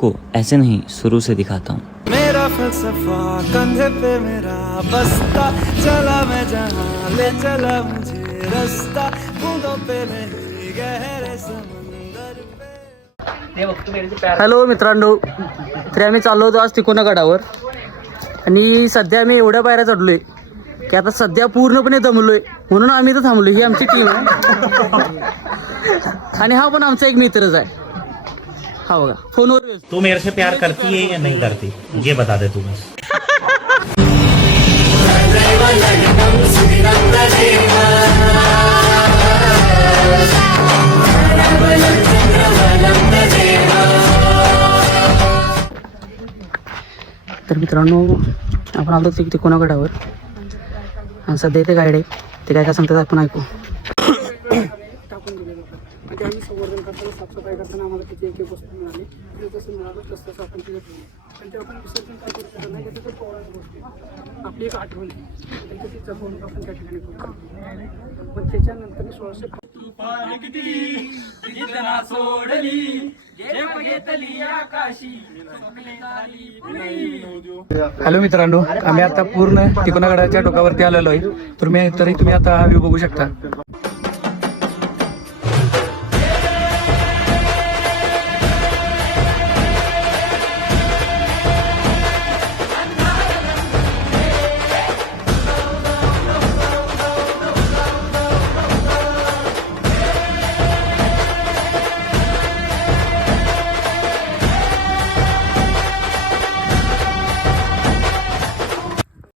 को ऐसे नहीं शुरू से दिखाता हूँ। मेरा फलसफा कंधे पे मेरा बस्ता, चला मैं जहाँ ले चला मुझे रास्ता, बूंदों पे नहीं गहरे समंदर पे। हॅलो मित्रांनो, तर आम्ही चाललो होतो आज तिकोना गडावर आणि सध्या आम्ही एवढ्या पायऱ्या चढलोय की आता सध्या पूर्णपणे दमलोय, म्हणून आम्ही तर थांबलोय. ही आमची टीम आहे आणि हा पण आमचा एक मित्रच आहे. हा बघा फोनवर. तू मेरे से प्यार करती है या नहीं करती, ये बता दे तू बस. तर मित्रांनो, आपण आलो तिकोना गडावर आणि सध्या इथे गाईड आहे. ते काय सांगतात आपण ऐकू. टाकून दिलेलं म्हणजे आम्ही संवर्धन करताना साफसफाई करताना आम्हाला तिथे एक एक वस्तू मिळाली. जसं मिळालं तसं आपण तिथे ठेवलं आणि ते आपण विसर्जन काय करू शकत नाही. त्याचं पोळाची गोष्टी आपली एक आठवण आहे, ती जपून आपण त्या ठिकाणी करू. पण त्याच्यानंतर 1600 हॅलो मित्रांनो, आम्ही आता पूर्ण तिकोना गडाच्या टोकावरती आलेलो आहे. तरी तुम्ही आता हा व्ह्यू बघू शकता.